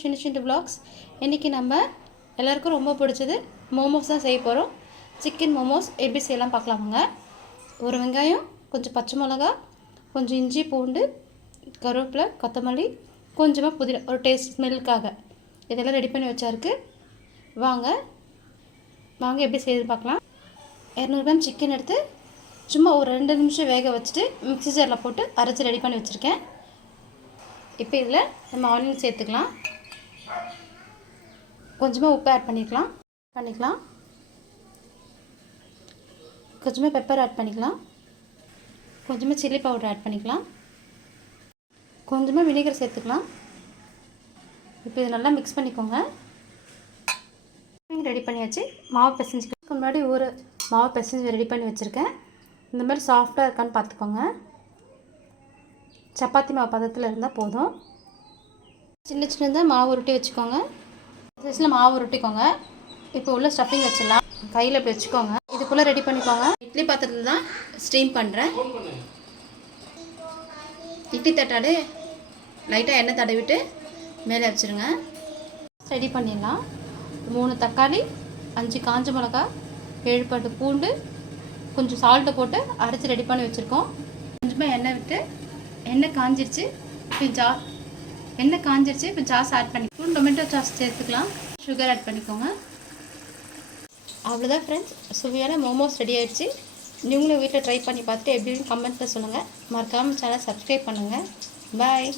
ஷினிஷின்ட்டு vlogs. இன்றைக்கி நம்ம எல்லாருக்கும் ரொம்ப பிடிச்சது மோமோஸ் தான் செய்ய போகிறோம். சிக்கன் மோமோஸ் எப்படி செய்யலாம் பார்க்கலாமுங்க. ஒரு வெங்காயம், கொஞ்சம் பச்சை மிளகா, கொஞ்சம் இஞ்சி பூண்டு, கருவேப்பிலை, கொத்தமல்லி, கொஞ்சமாக புதினா ஒரு டேஸ்ட் ஸ்மெல்லுக்காக இதெல்லாம் ரெடி பண்ணி வச்சாருக்கு. வாங்க எப்படி செய்யுதுன்னு பார்க்கலாம். 200 கிராம் சிக்கன் எடுத்து சும்மா ஒரு 2 நிமிஷம் வேக வச்சுட்டு மிக்ஸி ஜாரில் போட்டு அரைச்சி ரெடி பண்ணி வச்சுருக்கேன். இப்போ இதில் நம்ம ஆனியன் சேர்த்துக்கலாம். கொஞ்சமாக உப்பு ஆட் பண்ணிக்கலாம். கொஞ்சமாக பெப்பர் ஆட் பண்ணிக்கலாம். கொஞ்சமாக சில்லி பவுடர் ஆட் பண்ணிக்கலாம். கொஞ்சமாக வினிகர் சேர்த்துக்கலாம். இப்போ இது நல்லா மிக்ஸ் பண்ணிக்கோங்க. ரெடி பண்ணியாச்சு. மாவு பிசைஞ்சுக்கு முன்னாடி மாவு பிசைஞ்சு ரெடி பண்ணி வச்சுருக்கேன். இந்த மாதிரி சாஃப்டாக இருக்கான்னு பார்த்துக்கோங்க. சப்பாத்தி மாவு பதத்தில் இருந்தால் போதும். சின்னதாக மாவு உருட்டி வச்சுக்கோங்க. சைஸில் மாவு உருட்டிக்கோங்க. இப்போ உள்ள ஸ்டஃபிங் வச்சிடலாம். கையில் இப்படி வச்சுக்கோங்க. இதுக்குள்ளே ரெடி பண்ணிக்கோங்க. இட்லி பாத்திரத்தில் தான் ஸ்டீம் பண்ணுறேன். இட்லி தட்டாடு லைட்டாக எண்ணெய் தடவிட்டு மேலே வச்சுருங்க. ரெடி பண்ணிடலாம். 3 தக்காளி, 5 காஞ்ச மிளகா, 7 பட்டு பூண்டு, கொஞ்சம் சால்ட்டை போட்டு அரைச்சி ரெடி பண்ணி வச்சுருக்கோம். கொஞ்சமாக எண்ணெய் விட்டு எண்ணெய் காஞ்சிருச்சு. இப்போ சாஸ் ஆட் பண்ணிக்கணும். டொமேட்டோ சாஸ் சேர்த்துக்கலாம். சுகர் ஆட் பண்ணிக்கோங்க. அவ்வளோதான் ஃப்ரெண்ட்ஸ், சுவையான மோமோஸ் ரெடி ஆகிடுச்சு. நீங்களும் வீட்டில் ட்ரை பண்ணி பார்த்துட்டு எப்படின்னு கமெண்ட்டில் சொல்லுங்கள். மறக்காமல் சேனல் சப்ஸ்கிரைப் பண்ணுங்கள். பாய்.